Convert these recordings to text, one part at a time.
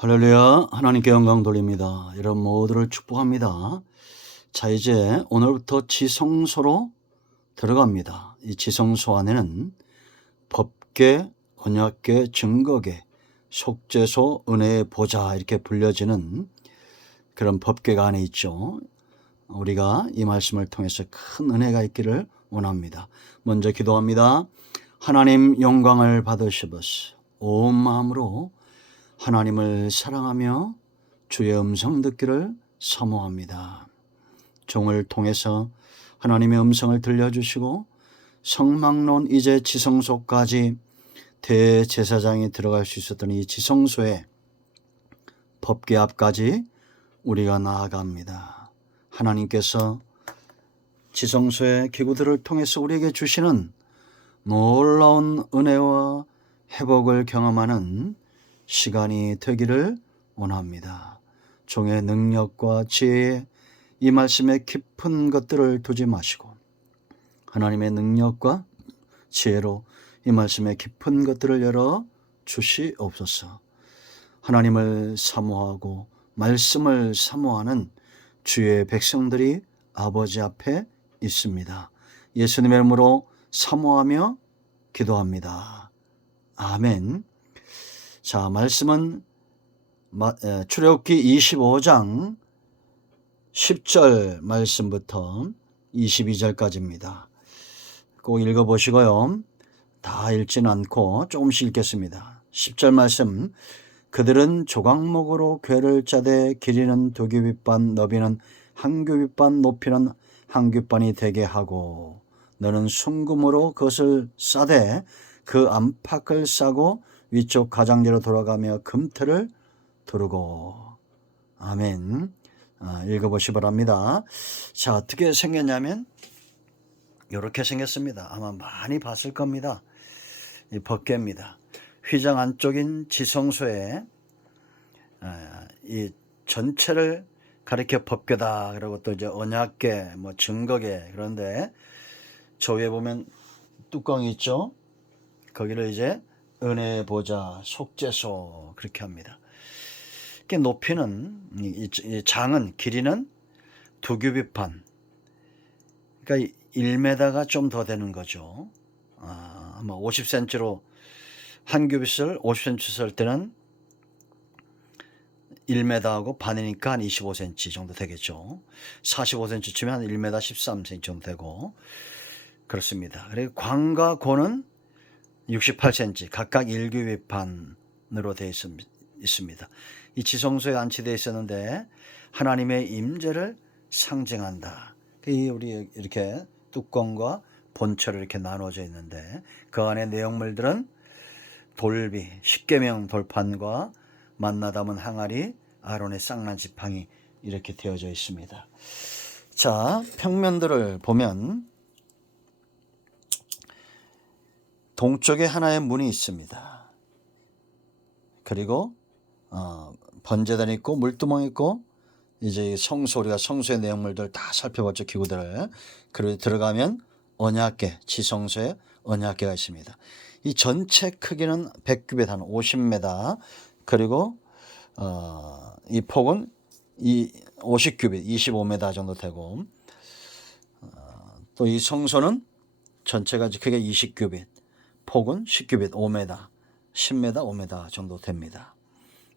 할렐루야. 하나님께 영광 돌립니다. 여러분 모두를 축복합니다. 자, 이제 오늘부터 지성소로 들어갑니다. 이 지성소 안에는 법궤, 언약궤, 증거궤, 속죄소, 은혜의 보좌 이렇게 불려지는 그런 법궤가 안에 있죠. 우리가 이 말씀을 통해서 큰 은혜가 있기를 원합니다. 먼저 기도합니다. 하나님 영광을 받으시옵소서. 온 마음으로 하나님을 사랑하며 주의 음성 듣기를 사모합니다. 종을 통해서 하나님의 음성을 들려주시고 성막론 이제 지성소까지 대제사장이 들어갈 수 있었던 이 지성소에 법궤 앞까지 우리가 나아갑니다. 하나님께서 지성소의 기구들을 통해서 우리에게 주시는 놀라운 은혜와 회복을 경험하는 시간이 되기를 원합니다. 종의 능력과 지혜에 이 말씀에 깊은 것들을 두지 마시고 하나님의 능력과 지혜로 이 말씀에 깊은 것들을 열어 주시옵소서. 하나님을 사모하고 말씀을 사모하는 주의 백성들이 아버지 앞에 있습니다. 예수님의 이름으로 사모하며 기도합니다. 아멘. 자, 말씀은 출애굽기 25장 10절 말씀부터 22절까지입니다. 꼭 읽어보시고요. 다 읽지는 않고 조금씩 읽겠습니다. 10절 말씀. 그들은 조각목으로 궤를 짜되 길이는 2규빗반, 너비는 1규빗반, 높이는 1규빗반이 되게 하고 너는 순금으로 그것을 싸되 그 안팎을 싸고 위쪽 가장자로 돌아가며 금틀을 두르고. 아멘. 읽어보시 바랍니다. 자, 어떻게 생겼냐면 이렇게 생겼습니다. 아마 많이 봤을 겁니다. 이 법궤입니다. 휘장 안쪽인 지성소에 이 전체를 가리켜 법궤다 그러고 또 이제 언약궤, 뭐 증거궤, 그런데 저 위에 보면 뚜껑이 있죠. 거기를 이제 은혜의 보좌, 속죄소 그렇게 합니다. 높이는 이 장은 길이는 2규빗반, 그러니까 1m가 좀 더 되는 거죠. 아마 50cm로 한 규빗을 50cm 쓸 때는 1m하고 반이니까 한 25cm 정도 되겠죠. 45cm 치면 한 1m 13cm 정도 되고 그렇습니다. 그리고 광과 고는 68cm, 각각 1규빗반으로 되어 있습니다. 이 지성소에 안치되어 있었는데 하나님의 임재를 상징한다. 우리 이렇게 뚜껑과 본체로 이렇게 나눠져 있는데 그 안에 내용물들은 돌비, 십계명 돌판과 만나 담은 항아리, 아론의 쌍난 지팡이 이렇게 되어져 있습니다. 자, 평면들을 보면 동쪽에 하나의 문이 있습니다. 그리고 번제단이 있고 물두멍이 있고 이제 성소, 우리가 성소의 내용물들 다 살펴봤죠. 기구들을. 그리고 들어가면 언약궤, 지성소에 언약궤가 있습니다. 이 전체 크기는 100규빗 한 50m, 그리고 이 폭은 50규빗 25m 정도 되고 또 이 성소는 전체가 크게 20규빗, 폭은 10규빗 5m, 10m 5m 정도 됩니다.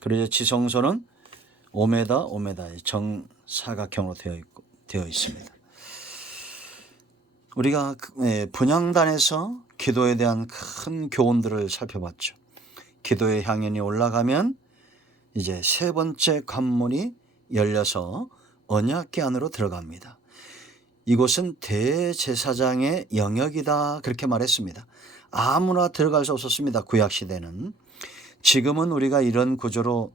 그리고 지성소는 5m 5m 정사각형으로 되어 있습니다. 우리가 분향단에서 기도에 대한 큰 교훈들을 살펴봤죠. 기도의 향연이 올라가면 이제 세 번째 관문이 열려서 언약궤 안으로 들어갑니다. 이곳은 대제사장의 영역이다 그렇게 말했습니다. 아무나 들어갈 수 없었습니다. 구약시대는. 지금은 우리가 이런 구조로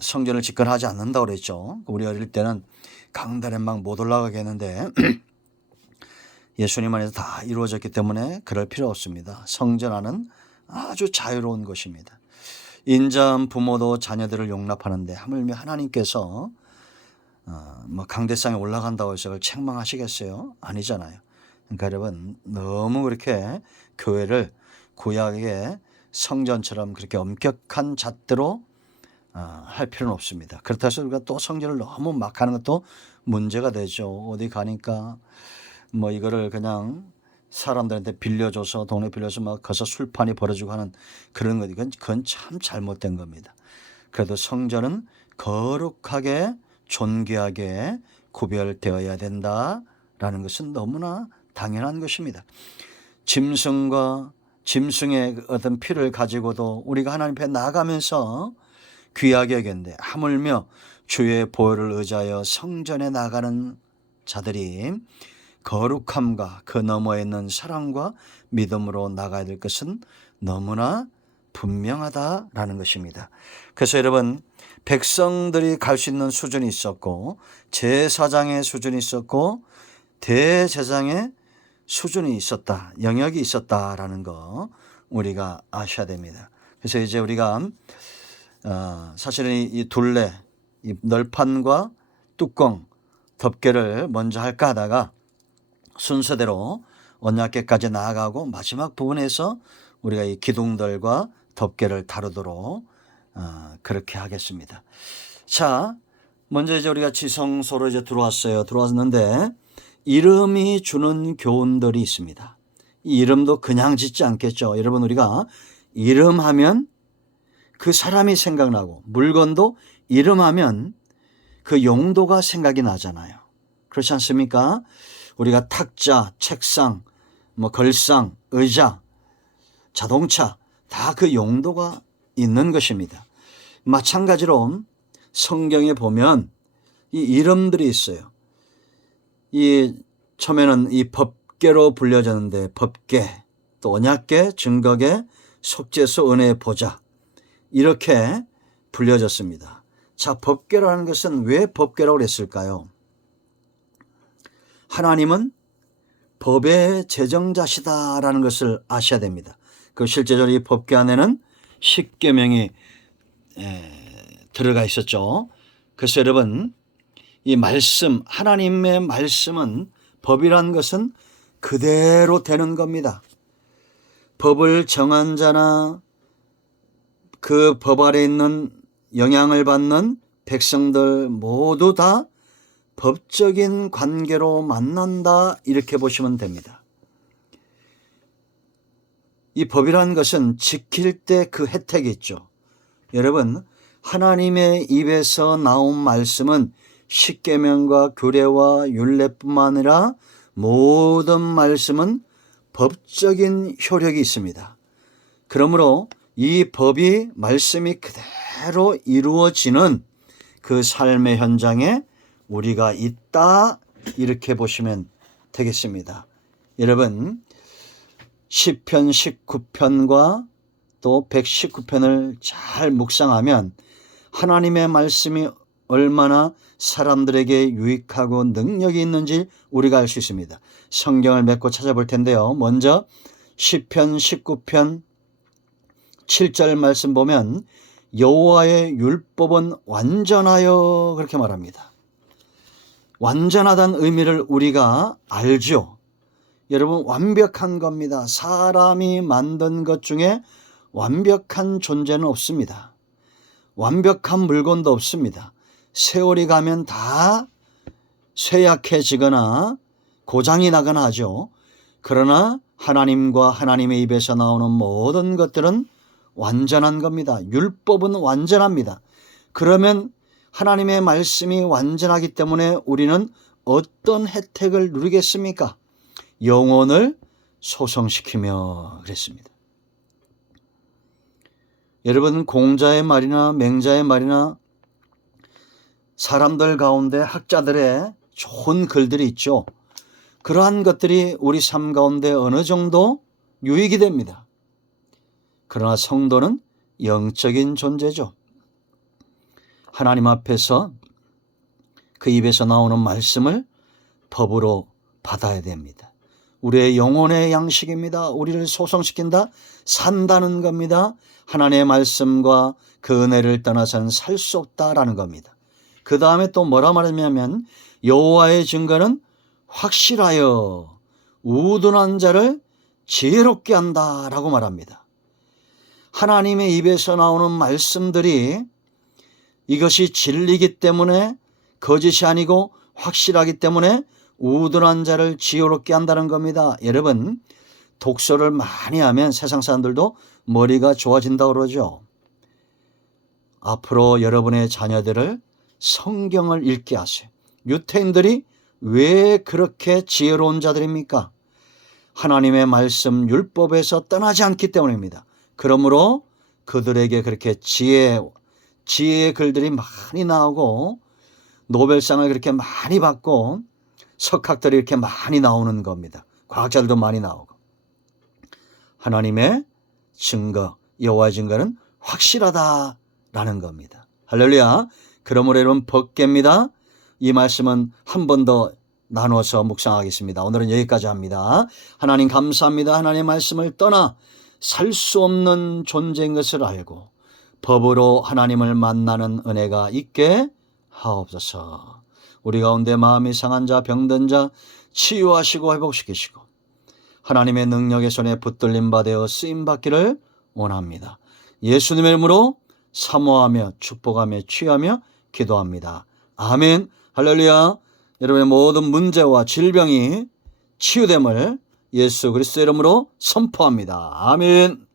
성전을 집권하지 않는다고 그랬죠. 우리 어릴 때는 강단에 막 못 올라가게 했는데 예수님 안에서 다 이루어졌기 때문에 그럴 필요 없습니다. 성전 안은 아주 자유로운 곳입니다. 인자한 부모도 자녀들을 용납하는데 하물며 하나님께서 뭐 강대상에 올라간다고 해서 그걸 책망하시겠어요? 아니잖아요. 그러니까 여러분 너무 그렇게 교회를 구약의 성전처럼 그렇게 엄격한 잣대로 할 필요는 없습니다. 그렇다고 해서 우리가 또 성전을 너무 막 하는 것도 문제가 되죠. 어디 가니까 뭐 이거를 그냥 사람들한테 빌려줘서 동네 빌려서 막 거기서 술판이 벌어지고 하는 그런 것, 그건 참 잘못된 겁니다. 그래도 성전은 거룩하게 존귀하게 구별되어야 된다라는 것은 너무나 당연한 것입니다. 짐승의 어떤 피를 가지고도 우리가 하나님 앞에 나가면서 귀하게 여겼는데, 하물며 주의 보혈을 의지하여 성전에 나가는 자들이 거룩함과 그 너머에 있는 사랑과 믿음으로 나가야 될 것은 너무나 분명하다라는 것입니다. 그래서 여러분, 백성들이 갈 수 있는 수준이 있었고, 제사장의 수준이 있었고, 대제사장의 수준이 있었다, 영역이 있었다라는 거 우리가 아셔야 됩니다. 그래서 이제 우리가 사실은 이 둘레, 이 널판과 뚜껑, 덮개를 먼저 할까 하다가 순서대로 언약궤까지 나아가고 마지막 부분에서 우리가 이 기둥들과 덮개를 다루도록 그렇게 하겠습니다. 자, 먼저 이제 우리가 지성소로 이제 들어왔는데 이름이 주는 교훈들이 있습니다. 이 이름도 그냥 짓지 않겠죠. 여러분, 우리가 이름하면 그 사람이 생각나고, 물건도 이름하면 그 용도가 생각이 나잖아요. 그렇지 않습니까? 우리가 탁자, 책상, 뭐 걸상, 의자, 자동차 다 그 용도가 있는 것입니다. 마찬가지로 성경에 보면 이 이름들이 있어요. 이 처음에는 이 법궤로 불려졌는데, 법궤, 또 언약궤, 증거궤, 속죄소, 은혜의 보좌, 이렇게 불려졌습니다. 자, 법궤라는 것은 왜 법궤라고 그랬을까요? 하나님은 법의 제정자시다라는 것을 아셔야 됩니다. 그 실제적으로 이 법궤 안에는 십계명이 들어가 있었죠. 그래서 여러분, 이 말씀, 하나님의 말씀은, 법이란 것은 그대로 되는 겁니다. 법을 정한 자나 그 법 아래 있는 영향을 받는 백성들 모두 다 법적인 관계로 만난다, 이렇게 보시면 됩니다. 이 법이라는 것은 지킬 때 그 혜택이 있죠. 여러분, 하나님의 입에서 나온 말씀은 십계명과 규례와 율례뿐만 아니라 모든 말씀은 법적인 효력이 있습니다. 그러므로 이 법이, 말씀이 그대로 이루어지는 그 삶의 현장에 우리가 있다, 이렇게 보시면 되겠습니다. 여러분, 시편 19편과 또 119편을 잘 묵상하면 하나님의 말씀이 얼마나 사람들에게 유익하고 능력이 있는지 우리가 알 수 있습니다. 성경을 맺고 찾아볼 텐데요. 먼저 시편 19편 7절 말씀 보면 여호와의 율법은 완전하여, 그렇게 말합니다. 완전하다는 의미를 우리가 알죠. 여러분, 완벽한 겁니다. 사람이 만든 것 중에 완벽한 존재는 없습니다. 완벽한 물건도 없습니다. 세월이 가면 다 쇠약해지거나 고장이 나거나 하죠. 그러나 하나님과 하나님의 입에서 나오는 모든 것들은 완전한 겁니다. 율법은 완전합니다. 그러면 하나님의 말씀이 완전하기 때문에 우리는 어떤 혜택을 누리겠습니까? 영혼을 소성시키며 그랬습니다. 여러분, 공자의 말이나 맹자의 말이나 사람들 가운데 학자들의 좋은 글들이 있죠. 그러한 것들이 우리 삶 가운데 어느 정도 유익이 됩니다. 그러나 성도는 영적인 존재죠. 하나님 앞에서 그 입에서 나오는 말씀을 법으로 받아야 됩니다. 우리의 영혼의 양식입니다. 우리를 소성시킨다, 산다는 겁니다. 하나님의 말씀과 그 은혜를 떠나서는 살 수 없다라는 겁니다. 그 다음에 또 뭐라 말하냐면 여호와의 증거는 확실하여 우둔한 자를 지혜롭게 한다라고 말합니다. 하나님의 입에서 나오는 말씀들이 이것이 진리이기 때문에, 거짓이 아니고 확실하기 때문에 우둔한 자를 지혜롭게 한다는 겁니다. 여러분, 독서를 많이 하면 세상 사람들도 머리가 좋아진다고 그러죠. 앞으로 여러분의 자녀들을 성경을 읽게 하세요. 유태인들이 왜 그렇게 지혜로운 자들입니까? 하나님의 말씀 율법에서 떠나지 않기 때문입니다. 그러므로 그들에게 그렇게 지혜의 글들이 많이 나오고 노벨상을 그렇게 많이 받고 석학들이 이렇게 많이 나오는 겁니다. 과학자들도 많이 나오고. 하나님의 증거, 여호와의 증거는 확실하다라는 겁니다. 할렐루야. 그러므로 여러분 법궤입니다. 이 말씀은 한 번 더 나눠서 묵상하겠습니다. 오늘은 여기까지 합니다. 하나님 감사합니다. 하나님의 말씀을 떠나 살 수 없는 존재인 것을 알고 법으로 하나님을 만나는 은혜가 있게 하옵소서. 우리 가운데 마음이 상한 자, 병든 자 치유하시고 회복시키시고 하나님의 능력의 손에 붙들림 받아 쓰임받기를 원합니다. 예수님의 이름으로 사모하며 축복하며 취하며 기도합니다. 아멘. 할렐루야. 여러분의 모든 문제와 질병이 치유됨을 예수 그리스도의 이름으로 선포합니다. 아멘.